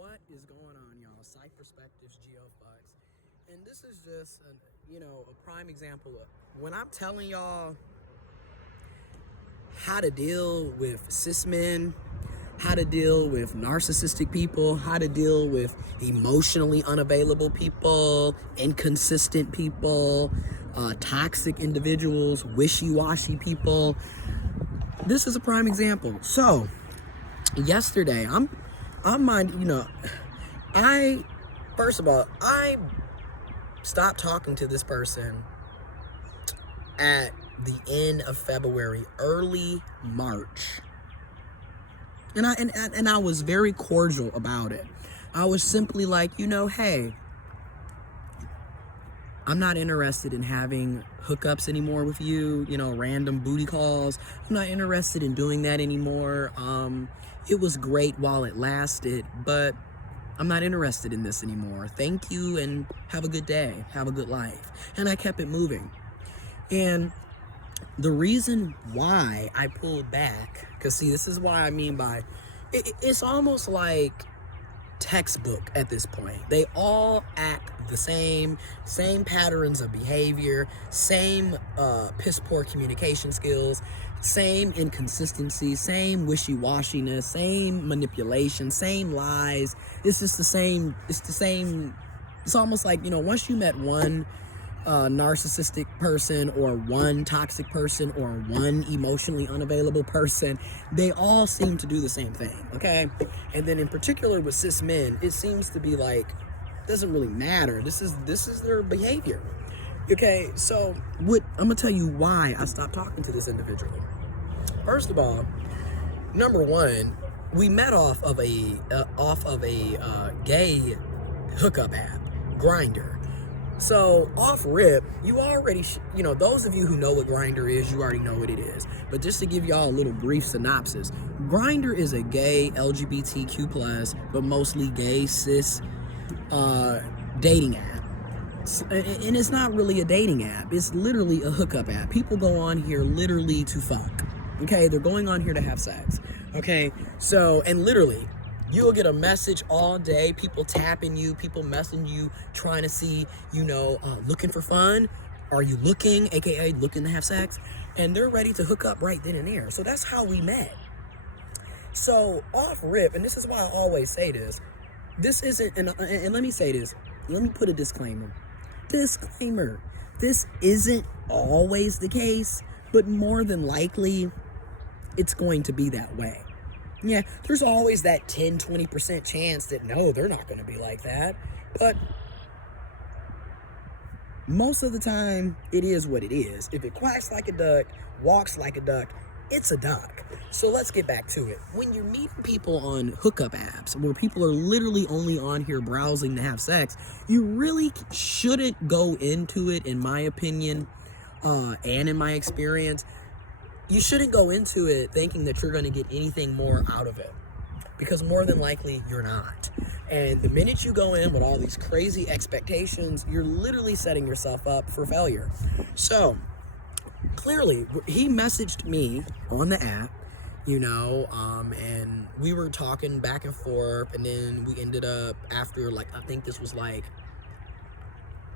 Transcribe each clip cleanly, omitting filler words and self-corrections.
What is going on, y'all? Psych Perspectives, giofvcks, and this is just a prime example of when I'm telling y'all how to deal with cis men, how to deal with narcissistic people, how to deal with emotionally unavailable people, inconsistent people, toxic individuals, wishy-washy people. This is a prime example. So yesterday, first of all, I stopped talking to this person at the end of February, early March. And I was very cordial about it. I was simply like, hey, I'm not interested in having hookups anymore with you, random booty calls. I'm not interested in doing that anymore. It was great while it lasted, but I'm not interested in this anymore. Thank you and have a good day. Have a good life. And I kept it moving. And the reason why I pulled back, because see, this is why I mean by, it's almost like textbook at this point. They all act the same patterns of behavior, same piss poor communication skills, same inconsistency, same wishy-washiness, same manipulation, same lies. It's just the same. It's almost like, once you met one narcissistic person or one toxic person or one emotionally unavailable person, they all seem to do the same thing, okay? And then in particular with cis men, it seems to be like, doesn't really matter. This is their behavior. Okay, so I'm gonna tell you why I stopped talking to this individual. First of all, number one, we met off of a gay hookup app, Grindr. So off rip, you already, those of you who know what Grindr is, you already know what it is. But just to give y'all a little brief synopsis, Grindr is a gay LGBTQ+, but mostly gay cis dating app. And it's not really a dating app. It's literally a hookup app. People go on here literally to fuck. Okay, they're going on here to have sex. Okay, so, and literally, you'll get a message all day, people tapping you, people messaging you, trying to see, looking for fun. Are you looking, aka looking to have sex? And they're ready to hook up right then and there. So that's how we met. So off rip, and this is why I always say this, this isn't, and let me say this, let me put a disclaimer. Disclaimer, this isn't always the case, but more than likely, it's going to be that way. Yeah, there's always that 10-20% chance that no, they're not going to be like that. But most of the time, it is what it is. If it quacks like a duck, walks like a duck, it's a duck. So let's get back to it. When you're meeting people on hookup apps, where people are literally only on here browsing to have sex, you really shouldn't go into it, in my opinion, and in my experience, you shouldn't go into it thinking that you're going to get anything more out of it, because more than likely you're not. And the minute you go in with all these crazy expectations, you're literally setting yourself up for failure. So clearly he messaged me on the app, and we were talking back and forth, and then we ended up, after I think this was like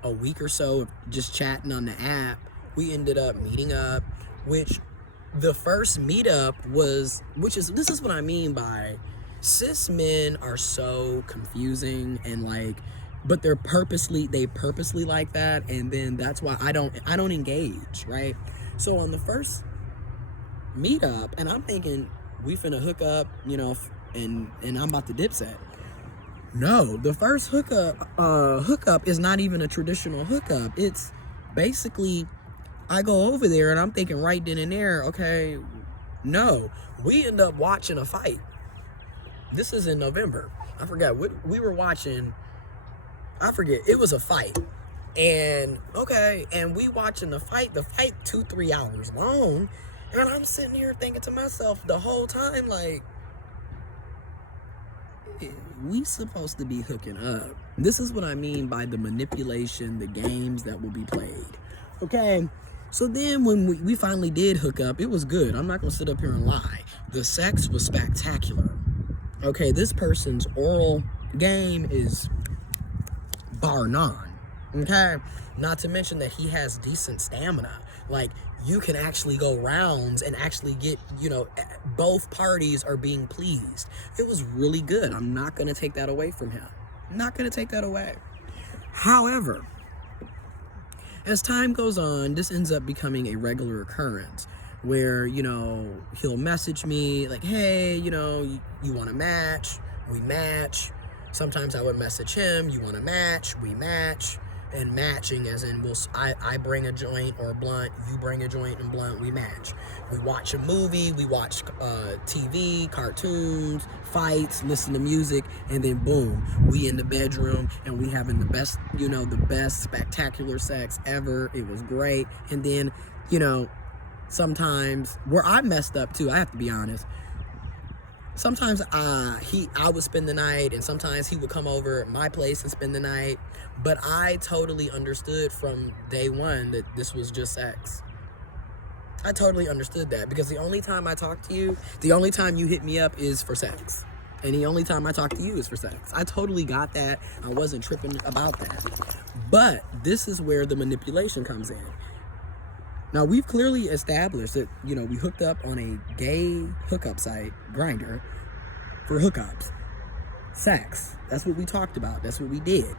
a week or so of just chatting on the app, we ended up meeting up, which the first meetup this is what I mean by cis men are so confusing, and but they purposely like that, and then that's why I don't engage, right? So on the first meetup, and I'm thinking we finna hook up, and I'm about to dipset. No, the first hookup is not even a traditional hookup. It's basically, I go over there and I'm thinking right then and there, okay, no. We end up watching a fight. This is in November. I forgot what we were watching. I forget. It was a fight. And we watching the fight 2-3 hours long. And I'm sitting here thinking to myself the whole time, we supposed to be hooking up. This is what I mean by the manipulation, the games that will be played. Okay? So then when we finally did hook up, it was good. I'm not going to sit up here and lie. The sex was spectacular. Okay, this person's oral game is bar none, okay? Not to mention that he has decent stamina. Like, you can actually go rounds and actually get, both parties are being pleased. It was really good. I'm not going to take that away from him. I'm not going to take that away. However, as time goes on, this ends up becoming a regular occurrence where, he'll message me like, hey, you want to match? We match. Sometimes I would message him, you want to match? We match. And matching as in, I bring a joint or a blunt, you bring a joint and blunt, we match. We watch a movie, we watch TV, cartoons, fights, listen to music, and then boom, we in the bedroom and we having the best, the best spectacular sex ever. It was great. And then, sometimes where I messed up too, I have to be honest. Sometimes I would spend the night, and sometimes he would come over at my place and spend the night. But I totally understood from day one that this was just sex. I totally understood that, because the only time I talk to you, the only time you hit me up is for sex. And the only time I talk to you is for sex. I totally got that. I wasn't tripping about that. But this is where the manipulation comes in. Now, we've clearly established that, we hooked up on a gay hookup site, Grindr, for hookups. Sex. That's what we talked about. That's what we did.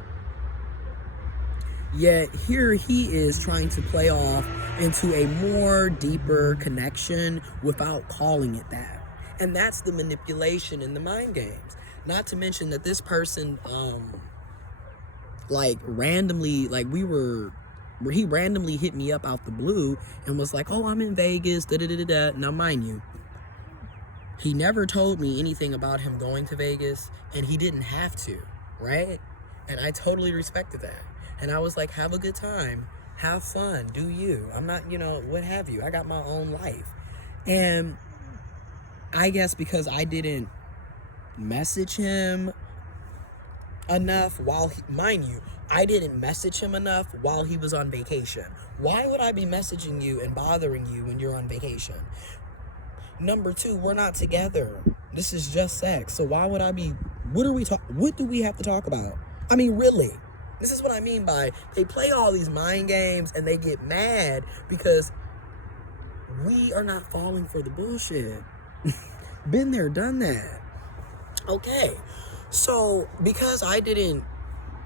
Yet, here he is trying to play off into a more deeper connection without calling it that. And that's the manipulation in the mind games. Not to mention that this person, randomly, where he randomly hit me up out the blue and was like, oh, I'm in Vegas, da-da-da-da-da. Now, mind you, he never told me anything about him going to Vegas, and he didn't have to, right? And I totally respected that. And I was like, have a good time, have fun, do you. I'm not, what have you. I got my own life. And I guess because I didn't message him enough mind you, I didn't message him enough while he was on vacation. Why would I be messaging you and bothering you when you're on vacation? Number two, we're not together. This is just sex. So why would I be, what do we have to talk about? I mean, really, this is what I mean by they play all these mind games and they get mad because we are not falling for the bullshit. Been there, done that. Okay. So because I didn't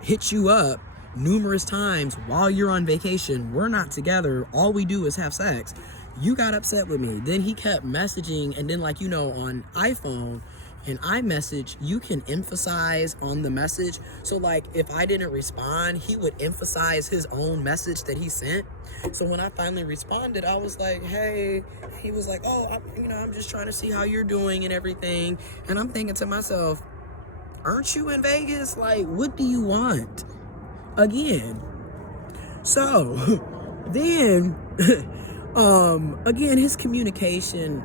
hit you up numerous times while you're on vacation, we're not together, all we do is have sex, you got upset with me. Then he kept messaging, and then on iPhone and iMessage, you can emphasize on the message. So if I didn't respond, he would emphasize his own message that he sent. So when I finally responded, I was like, hey, he was like, oh, I'm just trying to see how you're doing and everything. And I'm thinking to myself, aren't you in Vegas? What do you want? Again. So, then, again, his communication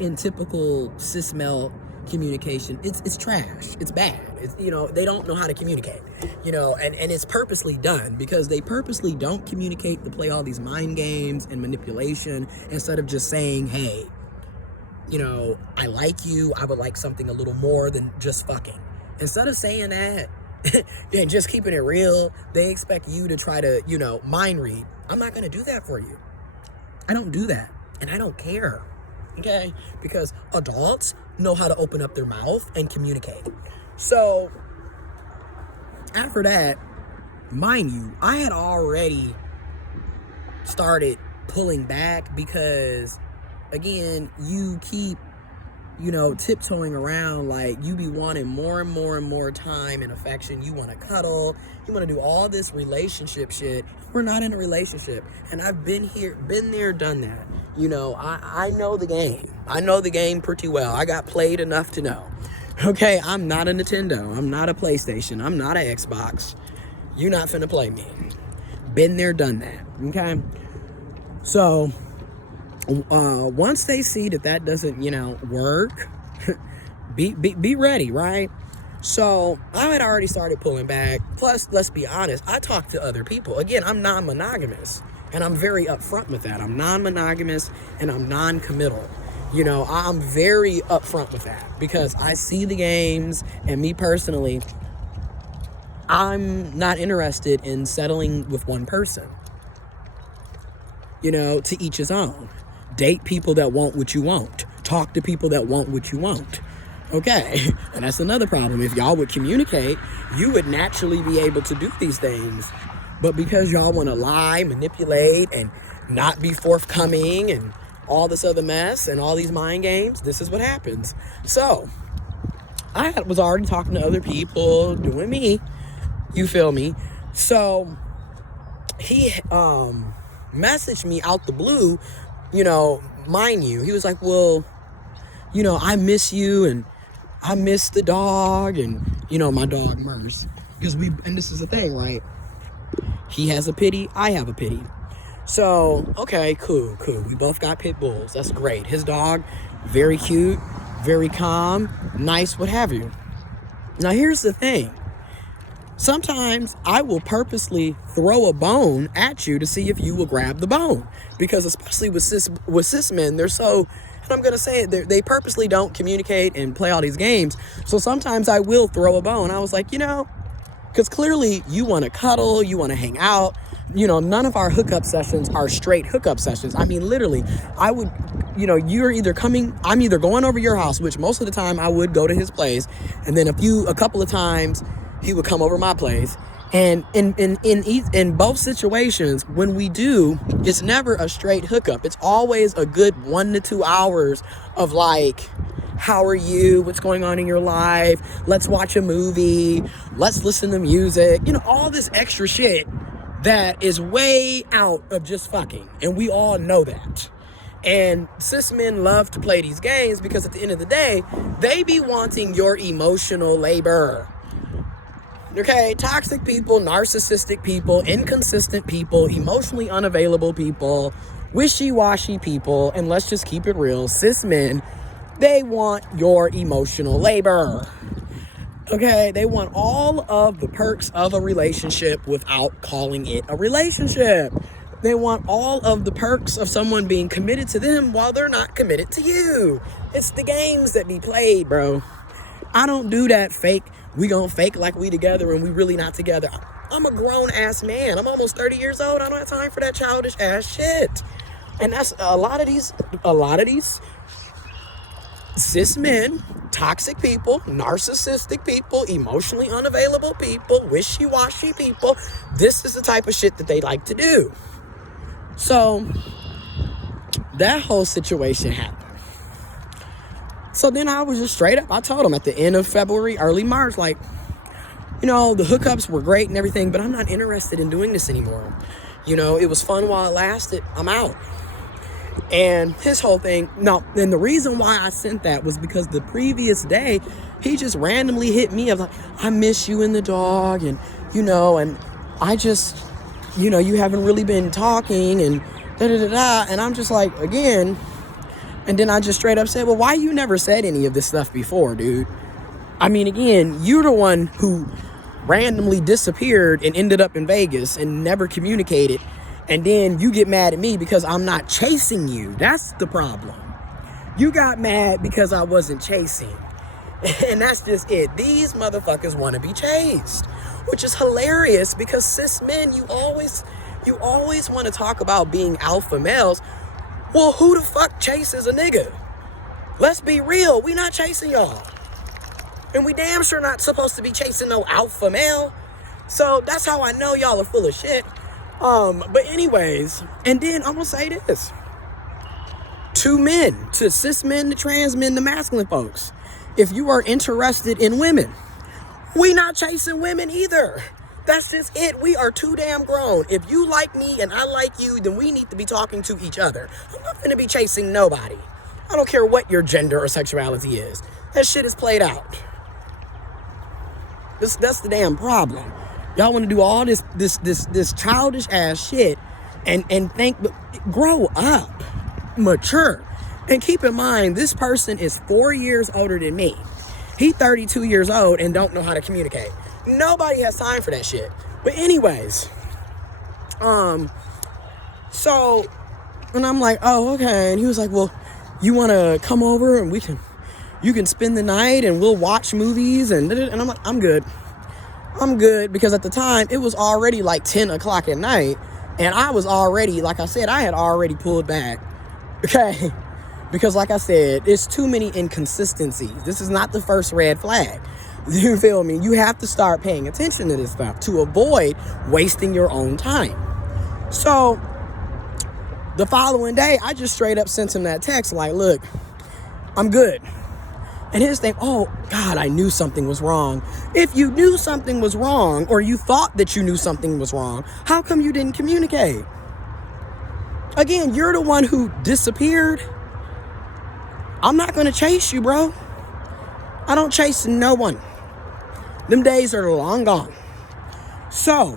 in typical cis-male communication, it's trash. It's bad. It's, they don't know how to communicate, and it's purposely done because they purposely don't communicate to play all these mind games and manipulation instead of just saying, hey, I like you. I would like something a little more than just fucking. Instead of saying that and just keeping it real, they expect you to try to, mind read. I'm not going to do that for you. I don't do that. And I don't care. Okay? Because adults know how to open up their mouth and communicate. So, after that, mind you, I had already started pulling back because, again, you keep, tiptoeing around you be wanting more and more and more time and affection. You want to cuddle. You want to do all this relationship shit. We're not in a relationship. And I've been there, done that. I know the game. I know the game pretty well. I got played enough to know. Okay, I'm not a Nintendo. I'm not a PlayStation. I'm not an Xbox. You're not finna play me. Been there, done that. Okay? So, once they see that doesn't, work, be ready, right? So I had already started pulling back. Plus, let's be honest, I talk to other people. Again, I'm non-monogamous, and I'm very upfront with that. I'm non-monogamous, and I'm non-committal. You know, I'm very upfront with that because I see the games, and me personally, I'm not interested in settling with one person. You know, to each his own. Date people that want what you want. Talk to people that want what you want. Okay, and that's another problem. If y'all would communicate, you would naturally be able to do these things. But because y'all want to lie, manipulate, and not be forthcoming, and all this other mess, and all these mind games, this is what happens. So, I was already talking to other people, doing me. You feel me? So, he messaged me out the blue, you know, mind you. He was like, well, you know, I miss you, and I miss the dog, and, you know, my dog Merce. Because and this is the thing, right? He has a pity, I have a pity. So, okay, cool. We both got pit bulls. That's great. His dog, very cute, very calm, nice, what have you. Now, here's the thing. Sometimes I will purposely throw a bone at you to see if you will grab the bone. Because especially with cis men, they're so, and I'm going to say it, they purposely don't communicate and play all these games. So sometimes I will throw a bone. I was like, you know, because clearly you want to cuddle, you want to hang out. You know, none of our hookup sessions are straight hookup sessions. I mean, literally, I would, you know, I'm either going over your house, which most of the time I would go to his place. And then a couple of times he would come over my place. And in both situations, when we do, it's never a straight hookup. It's always a good 1 to 2 hours of like, how are you? What's going on in your life? Let's watch a movie. Let's listen to music. You know, all this extra shit that is way out of just fucking. And we all know that. And cis men love to play these games because at the end of the day, they be wanting your emotional labor. Okay, toxic people, narcissistic people, inconsistent people, emotionally unavailable people, wishy-washy people, and let's just keep it real, cis men, they want your emotional labor. Okay, they want all of the perks of a relationship without calling it a relationship. They want all of the perks of someone being committed to them while they're not committed to you. It's the games that be played, bro. I don't do that fake, we gonna fake like we together and we really not together. I'm a grown-ass man. I'm almost 30 years old. I don't have time for that childish-ass shit. And that's a lot of these cis men, toxic people, narcissistic people, emotionally unavailable people, wishy-washy people. This is the type of shit that they like to do. So, that whole situation happened. So then I was just straight up, I told him at the end of February, early March, like, you know, the hookups were great and everything, but I'm not interested in doing this anymore. You know, it was fun while it lasted. I'm out. And his whole thing, no, and the reason why I sent that was because the previous day, he just randomly hit me of like, I miss you and the dog, and, you know, and I just, you know, you haven't really been talking, and da-da-da-da, and I'm just like, again, and then I just straight up said, well, why you never said any of this stuff before, dude? I mean, again, you're the one who randomly disappeared and ended up in Vegas and never communicated. And then you get mad at me because I'm not chasing you. That's the problem. You got mad because I wasn't chasing. And that's just it. These motherfuckers want to be chased, which is hilarious because cis men, you always want to talk about being alpha males. Well, who the fuck chases a nigga? Let's be real. We not chasing y'all. And we damn sure not supposed to be chasing no alpha male. So that's how I know y'all are full of shit. But anyways, and then I'm gonna say this. To men, to cis men, to trans men, to masculine folks. If you are interested in women, we not chasing women either. That's just it. We are too damn grown. If you like me and I like you, then we need to be talking to each other. I'm not gonna be chasing nobody. I don't care what your gender or sexuality is. That shit is played out. That's the damn problem. Y'all want to do all this childish ass shit and think, grow up, mature. And keep in mind, this person is 4 years older than me. He 32 years old and don't know how to communicate. Nobody has time for that shit. But anyways, so, and I'm like, oh, okay. And he was like, well, you want to come over and you can spend the night and we'll watch movies and I'm like, I'm good, because at the time it was already like 10 o'clock at night, and I was already, like I said, I had already pulled back, okay? Because like I said, it's too many inconsistencies. This is not the first red flag. You feel me? You have to start paying attention to this stuff to avoid wasting your own time. So the following day, I just straight up sent him that text like, look, I'm good. And his thing, oh, God, I knew something was wrong. If you knew something was wrong, or you thought that you knew something was wrong, how come you didn't communicate? Again, you're the one who disappeared. I'm not going to chase you, bro. I don't chase no one. Them days are long gone. So,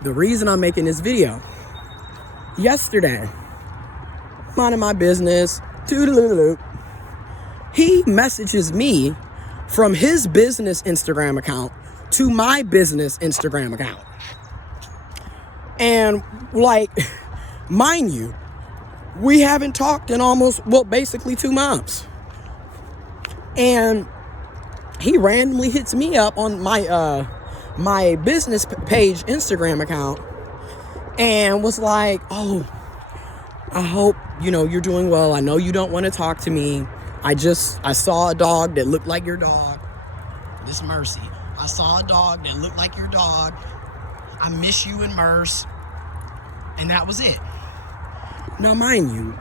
the reason I'm making this video, yesterday, minding my business, he messages me from his business Instagram account to my business Instagram account. And like, mind you, we haven't talked in basically 2 months. And he randomly hits me up on my my business page Instagram account and was like, oh, I hope, you're doing well. I know you don't want to talk to me. I saw a dog that looked like your dog. This Mercy. I saw a dog that looked like your dog. I miss you and Merce. And that was it. Now, mind you,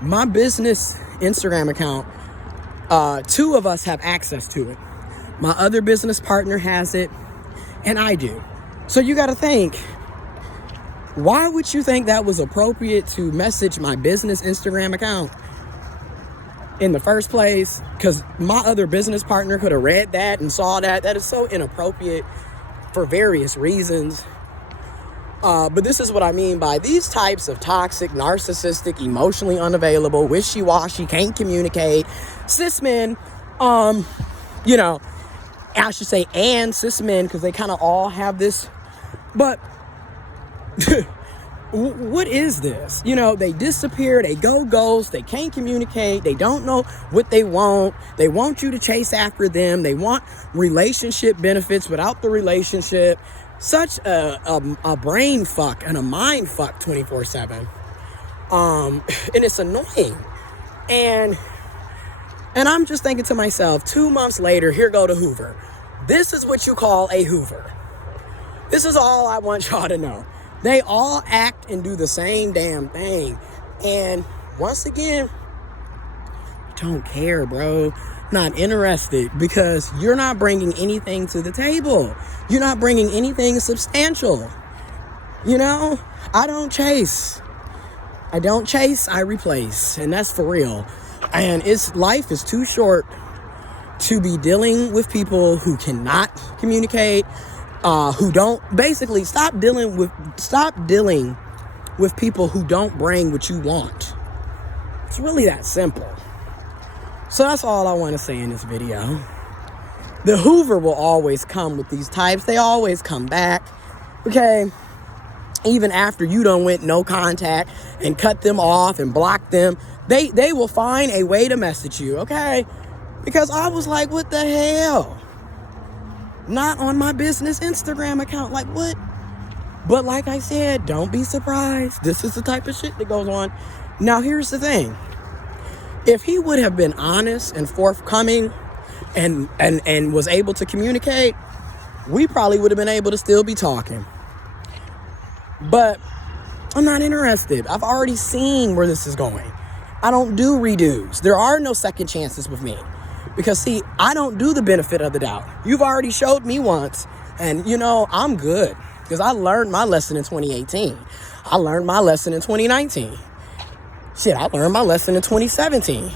my business Instagram account, 2 of us have access to it. My other business partner has it, and I do. So you got to think, why would you think that was appropriate to message my business Instagram account in the first place? Because my other business partner could have read that and saw that. That is so inappropriate for various reasons. But this is what I mean by these types of toxic, narcissistic, emotionally unavailable, wishy-washy, can't communicate, cis men, I should say, and cis men, because they kind of all have this. But what is this? They disappear, they go ghost, they can't communicate, they don't know what they want you to chase after them, they want relationship benefits without the relationship. Such a brain fuck and a mind fuck 24/7. And it's annoying. And I'm just thinking to myself, 2 months later, here go to Hoover. This is what you call a Hoover. This is all I want y'all to know. They all act and do the same damn thing. And once again, don't care, bro. Not interested, because you're not bringing anything to the table. You're not bringing anything substantial. I don't chase. I replace. And that's for real. And life is too short to be dealing with people who cannot communicate, who don't, basically stop dealing with people who don't bring what you want. It's really that simple. So that's all I want to say in this video. The Hoover will always come with these types. They always come back, okay? Even after you done went no contact and cut them off and blocked them, they will find a way to message you, okay? Because I was like, what the hell? Not on my business Instagram account. Like, what? But like I said, don't be surprised. This is the type of shit that goes on. Now, here's the thing. If he would have been honest and forthcoming and was able to communicate, we probably would have been able to still be talking. But I'm not interested. I've already seen where this is going. I don't do redos. There are no second chances with me. Because, see, I don't do the benefit of the doubt. You've already showed me once. And, I'm good. Because I learned my lesson in 2018. I learned my lesson in 2019. Shit, I learned my lesson in 2017.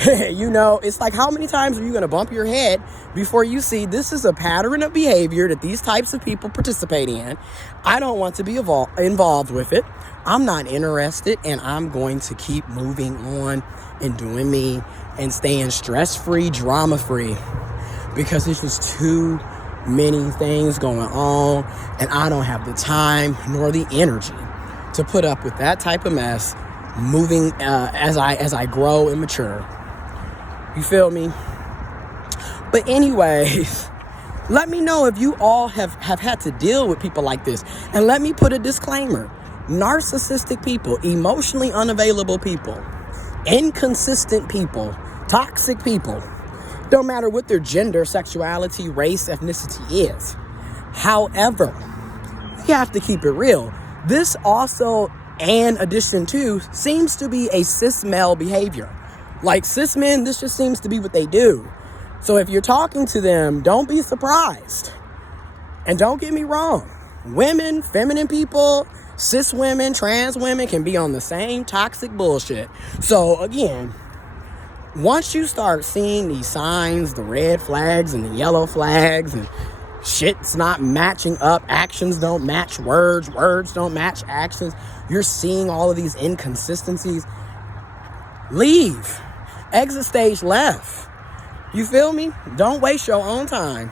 It's like, how many times are you going to bump your head before you see this is a pattern of behavior that these types of people participate in? I don't want to be involved with it. I'm not interested, and I'm going to keep moving on and doing me and staying stress-free, drama-free, because it's just too many things going on, and I don't have the time nor the energy to put up with that type of mess moving as I grow and mature. You feel me? But anyways, let me know if you all have had to deal with people like this. And let me put a disclaimer. Narcissistic people, emotionally unavailable people, inconsistent people, toxic people, don't matter what their gender, sexuality, race, ethnicity is. However, you have to keep it real. This also, in addition to, seems to be a cis male behavior. Like cis men, this just seems to be what they do. So if you're talking to them, don't be surprised. And don't get me wrong. Women, feminine people, cis women, trans women can be on the same toxic bullshit. So again, once you start seeing these signs, the red flags and the yellow flags, and shit's not matching up, actions don't match words, words don't match actions, you're seeing all of these inconsistencies, leave. Exit stage left. You feel me? Don't waste your own time.